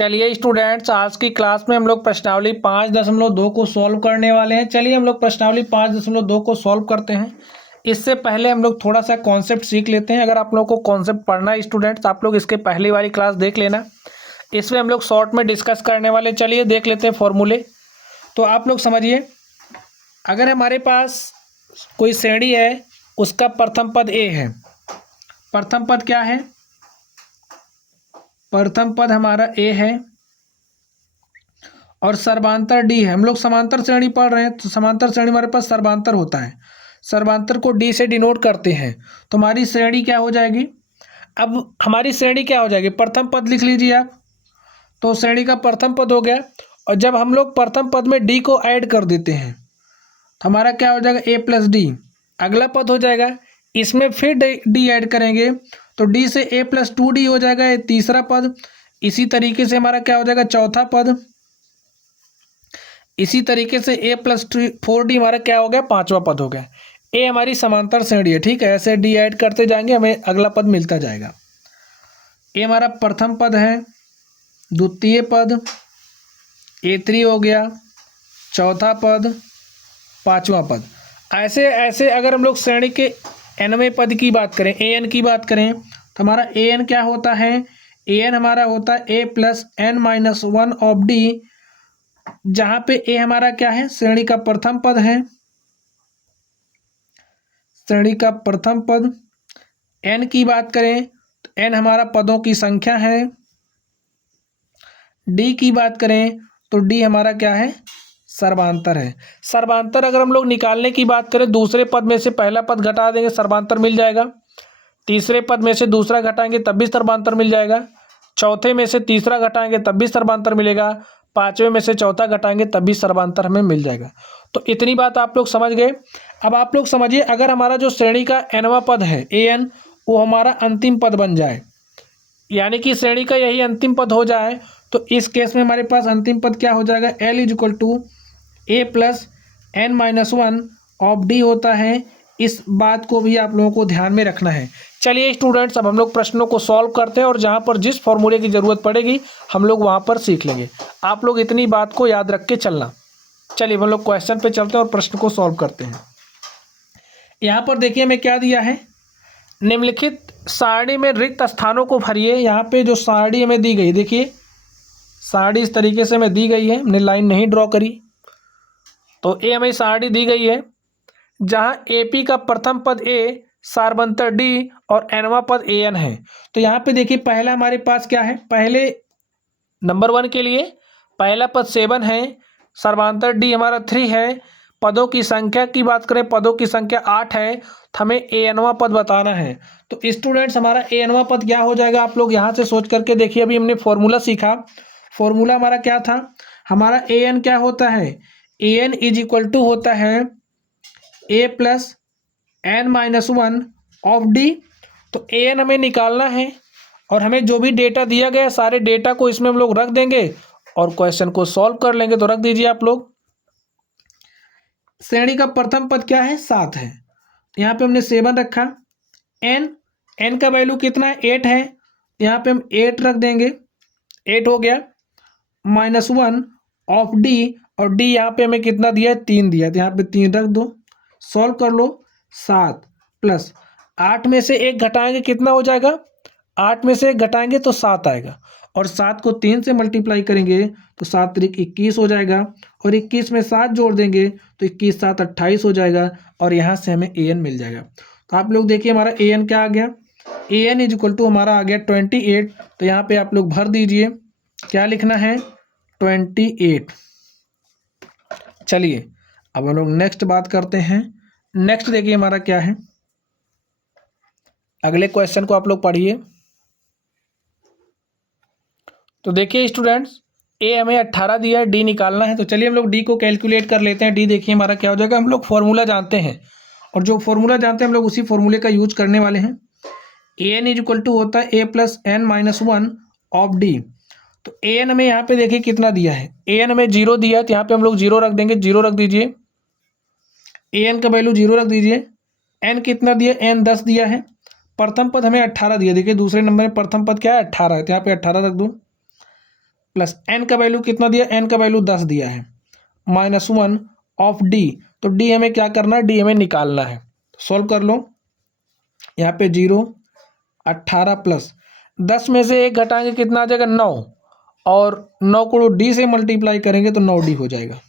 चलिए स्टूडेंट्स, आज की क्लास में हम लोग प्रश्नावली 5.2 को सॉल्व करने वाले हैं। चलिए हम लोग प्रश्नावली 5.2 को सॉल्व करते हैं। इससे पहले हम लोग थोड़ा सा कॉन्सेप्ट सीख लेते हैं। अगर आप लोगों को कॉन्सेप्ट पढ़ना है स्टूडेंट्स, आप लोग इसके पहली वाली क्लास देख लेना। इसमें हम लोग शॉर्ट में डिस्कस करने वाले। चलिए देख लेते हैं फॉर्मूले। तो आप लोग समझिए, अगर हमारे पास कोई श्रेणी है, उसका प्रथम पद ए है। प्रथम पद क्या है? प्रथम पद हमारा ए है और सर्वांतर डी है। हम लोग समांतर श्रेणी पढ़ रहे हैं, तो समांतर श्रेणी हमारे पास सर्वांतर होता है। सर्वांतर को डी से डिनोट करते हैं। तो हमारी श्रेणी क्या हो जाएगी? अब हमारी श्रेणी क्या हो जाएगी? प्रथम पद लिख लीजिए आप। तो श्रेणी का प्रथम पद हो गया। और जब हम लोग प्रथम पद में डी को ऐड कर देते हैं तो हमारा क्या हो जाएगा? ए प्लस डी अगला पद हो जाएगा। इसमें फिर डी ऐड करेंगे तो डी से ए प्लस 2d हो जाएगा, ये तीसरा पद। इसी तरीके से हमारा क्या हो जाएगा? चौथा पद। इसी तरीके से ए प्लस 4d हमारा क्या हो गया? पांचवा पद हो गया। ए हमारी समांतर श्रेणी है, ठीक है। ऐसे डी ऐड करते जाएंगे, हमें अगला पद मिलता जाएगा। ए हमारा प्रथम पद है, द्वितीय पद ए3 हो गया, चौथा पद, पांचवा पद। ऐसे ऐसे अगर हम लोग श्रेणी के एनवें पद की बात करें, ए एन की बात करें, तो हमारा ए एन क्या होता है? ए एन हमारा होता है a plus N minus 1 of d, जहां पे ए हमारा क्या है? श्रेणी का प्रथम पद है। श्रेणी का प्रथम पद। एन की बात करें तो एन हमारा पदों की संख्या है। डी की बात करें तो डी हमारा क्या है? सर्वांतर है। सर्वांतर अगर हम लोग निकालने की बात करें, दूसरे पद में से पहला पद घटा देंगे, सर्वांतर मिल जाएगा। तीसरे पद में से दूसरा घटाएंगे तब भी सर्वांतर मिल जाएगा। चौथे में से तीसरा घटाएंगे तब भी सर्वांतर मिलेगा। पांचवें में से चौथा घटाएंगे तब भी सर्वांतर हमें मिल जाएगा। तो इतनी बात आप लोग समझ गए। अब आप लोग समझिए, अगर हमारा जो श्रेणी का एनवा पद है ए एन, वो हमारा अंतिम पद बन जाए, यानी कि श्रेणी का यही अंतिम पद हो जाए, तो इस केस में हमारे पास अंतिम पद क्या हो जाएगा? L is equal to A plus N minus 1 of D होता है। इस बात को भी आप लोगों को ध्यान में रखना है। चलिए स्टूडेंट्स, अब हम लोग प्रश्नों को सॉल्व करते हैं और जहाँ पर जिस फॉर्मूले की ज़रूरत पड़ेगी हम लोग वहाँ पर सीख लेंगे। आप लोग इतनी बात को याद रख के चलना। चलिए हम लोग क्वेश्चन पे चलते हैं और प्रश्न को सॉल्व करते हैं। यहाँ पर देखिए हमें क्या दिया है? निम्नलिखित सारणी में रिक्त स्थानों को भरिए। यहाँ पे जो सारणी हमें दी गई, देखिए सारणी इस तरीके से हमें दी गई है, हमने लाइन नहीं ड्रॉ करी। तो ए हमें सारणी दी गई है जहाँ एपी का प्रथम पद ए, सार्वंतर डी और एनवा पद ए एन है। तो यहाँ पे देखिए पहला हमारे पास क्या है? पहले नंबर 1 के लिए पहला पद 7 है, सर्वांतर डी हमारा 3 है। पदों की संख्या की बात करें, पदों की संख्या 8 है। तो हमें ए एनवा पद बताना है। तो स्टूडेंट्स, हमारा ए एनवा पद क्या हो जाएगा? आप लोग यहाँ से सोच करके देखिए। अभी हमने फॉर्मूला सीखा। फॉर्मूला हमारा क्या था? हमारा ए एन क्या होता है? A n is equal to होता है a plus N minus 1 of d. तो ए एन हमें निकालना है और हमें जो भी डेटा दिया गया है, सारे डेटा को इसमें हम लोग रख देंगे और क्वेश्चन को सॉल्व कर लेंगे। तो रख दीजिए आप लोग। श्रेणी का प्रथम पद क्या है? 7 है। यहाँ पे हमने 7 रखा। एन का वैल्यू कितना है? 8 है। यहाँ पे हम 8 रख देंगे, 8 हो गया, माइनस 1 ऑफ डी। और डी यहाँ पे हमें कितना दिया है? 3 दिया है, तो यहाँ पे 3 रख दो। सॉल्व कर लो। 7 प्लस 8 में से 1 घटाएंगे, कितना हो जाएगा? 8 में से 1 घटाएंगे तो 7 आएगा। और 7 को 3 से मल्टीप्लाई करेंगे तो 7 त्रिक 21 हो जाएगा। और 21 में 7 जोड़ देंगे तो 21 7 28 हो जाएगा। और यहाँ से हमें ए एन मिल जाएगा। तो आप लोग देखिए हमारा ए एन क्या आ गया? ए एन इज इक्वल टू हमारा आ गया 28। तो यहाँ पे आप लोग भर दीजिए, क्या लिखना है? 28। चलिए अब हम लोग नेक्स्ट बात करते हैं। नेक्स्ट देखिए हमारा क्या है? अगले क्वेश्चन को आप लोग पढ़िए। तो देखिए स्टूडेंट्स, ए हमें 18 दिया है, डी निकालना है। तो चलिए हम लोग डी को कैलकुलेट कर लेते हैं। डी देखिए हमारा क्या हो जाएगा? हम लोग फॉर्मूला जानते हैं और जो फॉर्मूला जानते हैं हम लोग उसी फॉर्मूले का यूज करने वाले हैं। A n is equal to होता है a plus N minus 1 of d. तो ए एन हमें यहाँ पे देखिए कितना दिया है? ए एन हमें 0 दिया है, तो यहाँ पे हम लोग 0 रख देंगे। 0 रख दीजिए। ए एन का वैल्यू 0 रख दीजिए। एन कितना दिया? एन 10 दिया है। प्रथम पद हमें 18 दिया। देखिए दूसरे नंबर में प्रथम पद क्या है? 18 है, तो यहाँ पे 18 रख दूँ। प्लस n का वैल्यू कितना दिया, n का वैल्यू 10 दिया है, -1 ऑफ d। तो d हमें क्या करना है, d हमें निकालना है। सॉल्व कर लो, यहाँ पे 0, 18 प्लस 10 में से 1 घटाएंगे कितना आ जाएगा, 9, और 9 को d से मल्टीप्लाई करेंगे तो 9d हो जाएगा।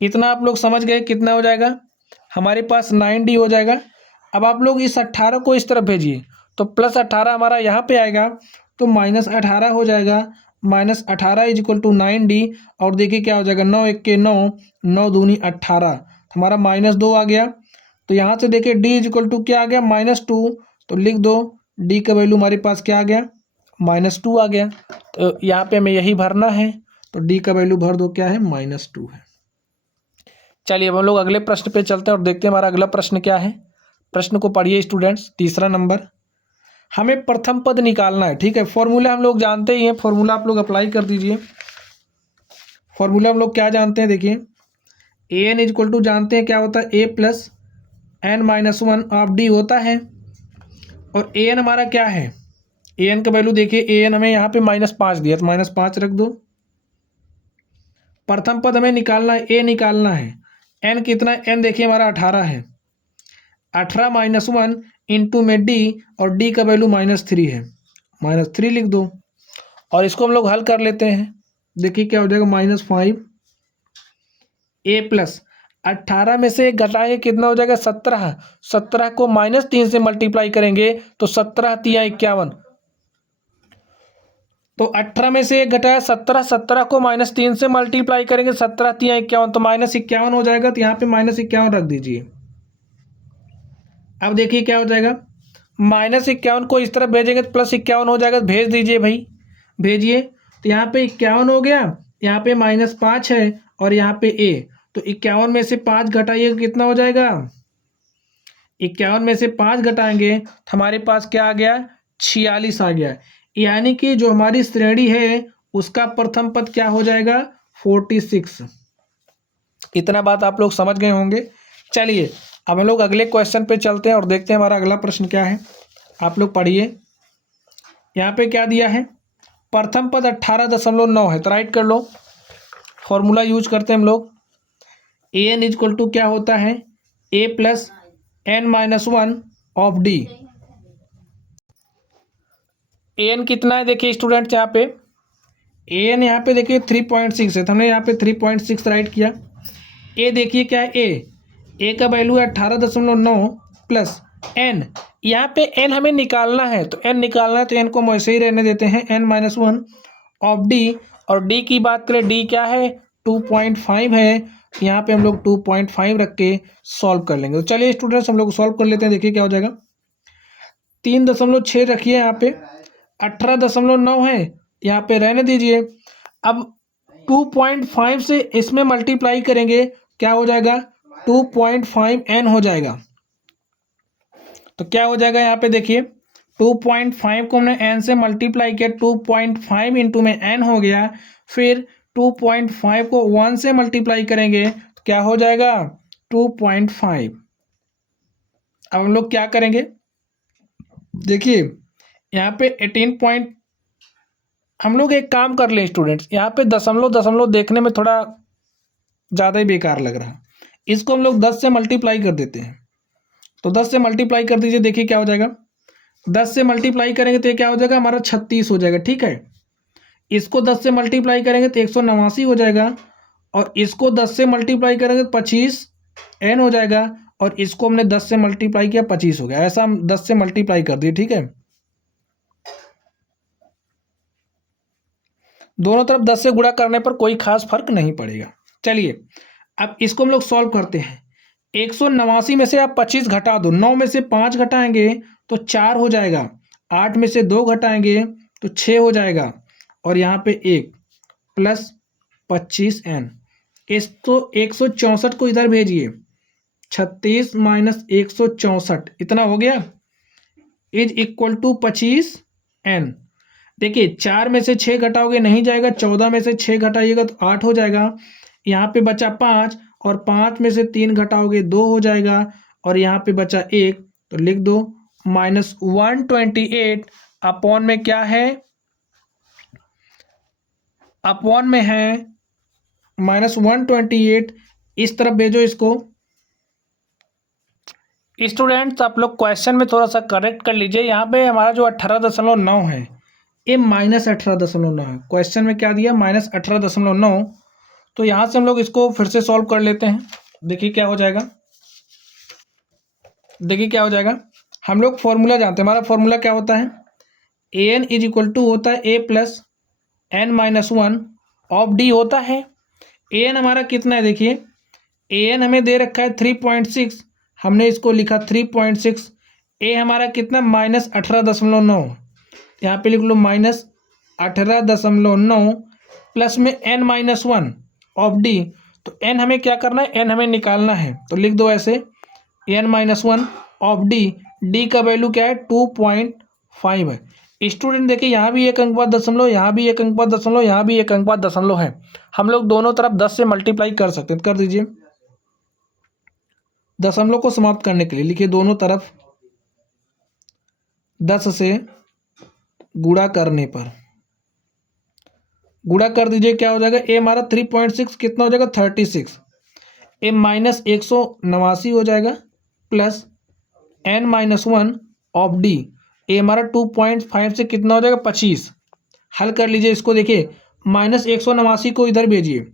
इतना आप लोग समझ गए, कितना हो जाएगा हमारे पास, 9d हो जाएगा। अब आप लोग इस 18 को इस तरफ भेजिए, तो +18 हमारा यहाँ पे आएगा, तो -18 हो जाएगा। -18 इज इक्वल टू 9d, और देखिए क्या हो जाएगा, 9 1 के 9, 9 दूनी 18, हमारा -2 आ गया। तो यहाँ से देखिए d इज इक्वल टू क्या आ गया, -2, तो लिख दो d का वैल्यू हमारे पास क्या आ गया, -2 आ गया। तो यहाँ पे हमें यही भरना है, तो d का वैल्यू भर दो, क्या है, -2 है। चलिए अब हम लोग अगले प्रश्न पे चलते हैं और देखते हैं हमारा अगला प्रश्न क्या है। प्रश्न को पढ़िए स्टूडेंट्स, तीसरा नंबर। हमें प्रथम पद निकालना है, ठीक है। फॉर्मूला हम लोग जानते ही हैं, फॉर्मूला आप लोग अप्लाई कर दीजिए। फॉर्मूला हम लोग क्या जानते हैं, देखिए an इज इक्वल टू जानते हैं क्या होता है, a plus n-1 of d होता है। और an हमारा क्या है, an का वैल्यू देखिए, an हमें यहाँ पे -5 दिया, तो -5 रख दो। प्रथम पद हमें निकालना है, a निकालना है। n कितना है, n देखिए हमारा 18 है, 18 -1 इंटू में d, और d का वैल्यू -3 है, -3 लिख दो। और इसको हम लोग हल कर लेते हैं, देखिए क्या हो जाएगा, -5 a प्लस 18 में से घटाएंगे कितना हो जाएगा, 17, 17 को -3 से मल्टीप्लाई करेंगे तो 17 तिया 51, तो 18 में से 1 घटाया 17, 17 को -3 से मल्टीप्लाई करेंगे, 17 तिया 51, तो -51 हो जाएगा। तो यहाँ पे -51 रख दीजिए। अब देखिए क्या हो जाएगा, -51 को इस तरफ भेजेंगे तो +51 हो जाएगा, भेज दीजिए भाई, भेजिए। तो यहाँ पे 51 हो गया, यहाँ पे -5 है, और यहाँ पे a, तो 51 में से 5 घटाइए कितना हो जाएगा, 51 में से 5 घटाएंगे तो हमारे पास क्या आ गया, 46 आ गया। यानी कि जो हमारी श्रेणी है उसका प्रथम पद क्या हो जाएगा, 46। इतना बात आप लोग समझ गए होंगे। चलिए अब हम लोग अगले क्वेश्चन पे चलते हैं और देखते हैं हमारा अगला प्रश्न क्या है। आप लोग पढ़िए, यहाँ पे क्या दिया है, प्रथम पद 18.9 है, तो राइट कर लो। फॉर्मूला यूज करते हैं हम लोग, an इज इक्वल टू क्या होता है, a plus n-1 of d। an कितना है, देखिए स्टूडेंट्स यहाँ पे an यहाँ पे देखिए 3.6 है, तो हमने यहाँ पे 3.6 राइट किया। a देखिए क्या है, a का वैल्यू है 18.9 प्लस n, यहाँ पे n हमें निकालना है, तो n निकालना है, तो n को हम वैसे ही रहने देते हैं, n-1 ऑफ d। और d की बात करें, d क्या है, 2.5 है, यहाँ पे हम लोग 2.5 रख के सॉल्व कर लेंगे। तो चलिए स्टूडेंट्स हम लोग सॉल्व कर लेते हैं, देखिए क्या हो जाएगा, 3.6 रखिए, यहाँ पे 18.9 है, यहाँ पे रहने दीजिए। अब 2.5 से इसमें मल्टीप्लाई करेंगे, क्या हो जाएगा, 2.5n हो जाएगा। तो क्या हो जाएगा, यहाँ पे देखिए 2.5 को हमने n से मल्टीप्लाई किया, 2.5 इंटू में n हो गया, फिर 2.5 को 1 से मल्टीप्लाई करेंगे तो क्या हो जाएगा, 2.5। अब हम लोग क्या करेंगे, देखिए यहाँ पे 18 हम लोग एक काम कर लें स्टूडेंट्स, यहाँ पे दशमलव देखने में थोड़ा ज़्यादा ही बेकार लग रहा है, इसको हम लोग 10 से मल्टीप्लाई कर देते हैं। तो 10 से मल्टीप्लाई कर दीजिए, देखिए क्या हो जाएगा, 10 से मल्टीप्लाई करेंगे तो ये क्या हो जाएगा, हमारा 36 हो जाएगा, ठीक है। इसको 10 से मल्टीप्लाई करेंगे तो 189 हो जाएगा, और इसको 10 से मल्टीप्लाई करेंगे तो 25n हो जाएगा, और इसको हमने 10 से मल्टीप्लाई किया, 25 हो गया। ऐसा हम 10 से मल्टीप्लाई कर दिए, ठीक है। दोनों तरफ 10 से गुणा करने पर कोई खास फर्क नहीं पड़ेगा। चलिए अब इसको हम लोग सॉल्व करते हैं। 189 में से आप 25 घटा दो, 9 में से 5 घटाएंगे तो 4 हो जाएगा, 8 में से 2 घटाएंगे तो 6 हो जाएगा, और यहाँ पे 1 प्लस 25n। इसको 164 को इधर भेजिए, 36 माइनस 164 इतना हो गया, इज इक्वल टू 25n। देखिए 4 में से 6 घटाओगे नहीं जाएगा, 14 में से 6 घटाइएगा तो 8 हो जाएगा, यहाँ पे बचा 5, और 5 में से 3 घटाओगे 2 हो जाएगा, और यहाँ पे बचा 1, तो लिख दो -128 अपॉन में क्या है, अपॉन में है -128, इस तरफ भेजो इसको। स्टूडेंट्स आप लोग क्वेश्चन में थोड़ा सा करेक्ट कर लीजिए, यहाँ पे हमारा जो 18.9 है ये -18.9 है। क्वेश्चन में क्या दिया, -18.9। तो यहाँ से हम लोग इसको फिर से सॉल्व कर लेते हैं। देखिए क्या हो जाएगा, देखिए क्या हो जाएगा। हम लोग फॉर्मूला जानते हैं, हमारा फॉर्मूला क्या होता है, a n is equal to होता है a+n-1 ऑफ डी होता है। ए एन हमारा कितना है, देखिए ए एन हमें दे रखा है 3.6, हमने इसको लिखा 3.6। ए हमारा कितना, -18.9, यहाँ पे लिख लो -18.9 प्लस में n-1 ऑफ डी। तो n हमें क्या करना है, n हमें निकालना है, तो लिख दो ऐसे n-1 ऑफ डी। डी का वैल्यू क्या है, 2.5 है। स्टूडेंट देखिए यहाँ भी एक अंक बाद दशमलव, यहाँ भी एक अंक बाद दशमलव, यहाँ भी एक अंक बाद दशमलव है। हम लोग दोनों तरफ 10 से मल्टीप्लाई कर सकते हैं, कर दीजिए। दशमलव को समाप्त करने के लिए लिखिए दोनों तरफ 10 से गुणा करने पर, गुणा कर दीजिए, क्या हो जाएगा, ए हमारा 3.6 कितना हो जाएगा, 36। ए -189 हो जाएगा प्लस n-1 ऑफ डी। ए हमारा 2.5 से कितना हो जाएगा, 25। हल कर लीजिए इसको, देखिए -189 को इधर भेजिए,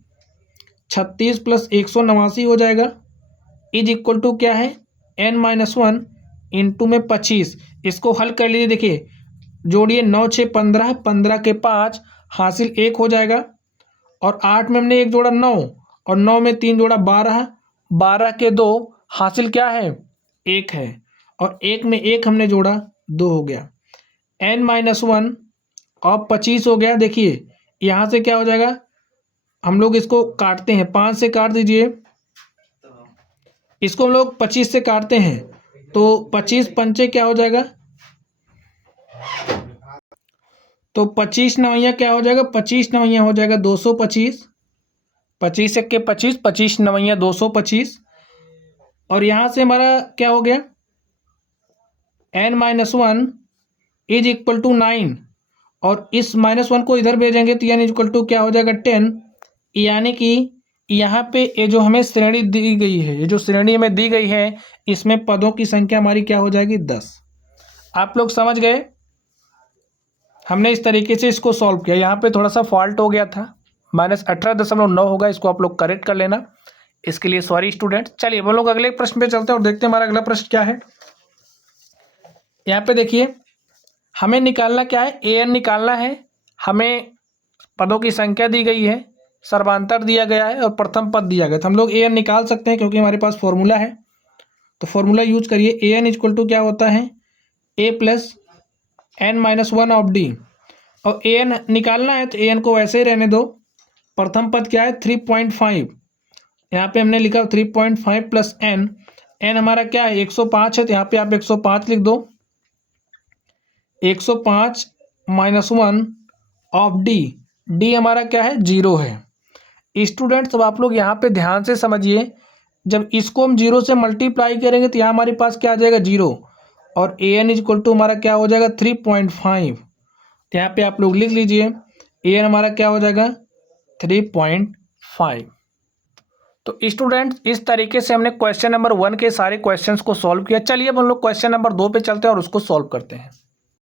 36 + 189 हो जाएगा, इज इक्वल टू क्या है, n-1 इंटू में 25। इसको हल कर लीजिए, देखिए जोड़िए 9 6 15, 15 के 5 हासिल 1 हो जाएगा, और 8 में हमने 1 जोड़ा 9, और 9 में 3 जोड़ा 12, 12 के 2 हासिल क्या है, 1 है, और 1 में 1 हमने जोड़ा 2 हो गया। n-1 और 25 हो गया। देखिए यहाँ से क्या हो जाएगा, हम लोग इसको काटते हैं, 5 से काट दीजिए, इसको हम लोग 25 से काटते हैं, तो 25 पंचे क्या हो जाएगा, तो 25 नवैया क्या हो जाएगा, 25 नवैया हो जाएगा 225, 25 1 के 25, 25 नवैया 225। और यहाँ से हमारा क्या हो गया, n-1 इज इक्वल टू 9, और इस -1 को इधर भेजेंगे तो n इज इक्वल टू क्या हो जाएगा, 10। यानी कि यहाँ पे ये जो हमें श्रेणी दी गई है, ये जो श्रेणी हमें दी गई है, इसमें पदों की संख्या हमारी क्या हो जाएगी, 10। आप लोग समझ गए, हमने इस तरीके से इसको सॉल्व किया। यहाँ पे थोड़ा सा फॉल्ट हो गया था, -18.9 होगा, इसको आप लोग करेक्ट कर लेना, इसके लिए सॉरी स्टूडेंट। चलिए हम लोग अगले प्रश्न पे चलते हैं और देखते हैं हमारा अगला प्रश्न क्या है। यहाँ पे देखिए हमें निकालना क्या है, ए एन निकालना है। हमें पदों की संख्या दी गई है, सर्वांतर दिया गया है और प्रथम पद दिया गया, तो हम लोग ए एन निकाल सकते हैं क्योंकि हमारे पास फॉर्मूला है। तो फॉर्मूला यूज करिए, ए एन इक्वल टू क्या होता है, a+n-1 ऑफ डी। और ए एन निकालना है तो ए एन को वैसे ही रहने दो। प्रथम पद क्या है, 3.5, यहाँ पे हमने लिखा 3.5 प्लस n, n हमारा क्या है, 105 है, तो यहाँ पे आप 105 लिख दो। 105 -1 ऑफ डी, डी हमारा क्या है, 0 है। स्टूडेंट्स अब आप लोग यहाँ पे ध्यान से समझिए, जब इसको हम 0 से मल्टीप्लाई करेंगे तो यहाँ हमारे पास क्या आ जाएगा, 0, और ए एन इज इक्वल टू हमारा क्या हो जाएगा, 3.5। तो यहाँ पे आप लोग लिख लीजिए, ए एन हमारा क्या हो जाएगा, 3.5। तो स्टूडेंट्स इस तरीके से हमने क्वेश्चन नंबर 1 के सारे क्वेश्चंस को सॉल्व किया। चलिए अब हम लोग क्वेश्चन नंबर 2 पे चलते हैं और उसको सॉल्व करते हैं।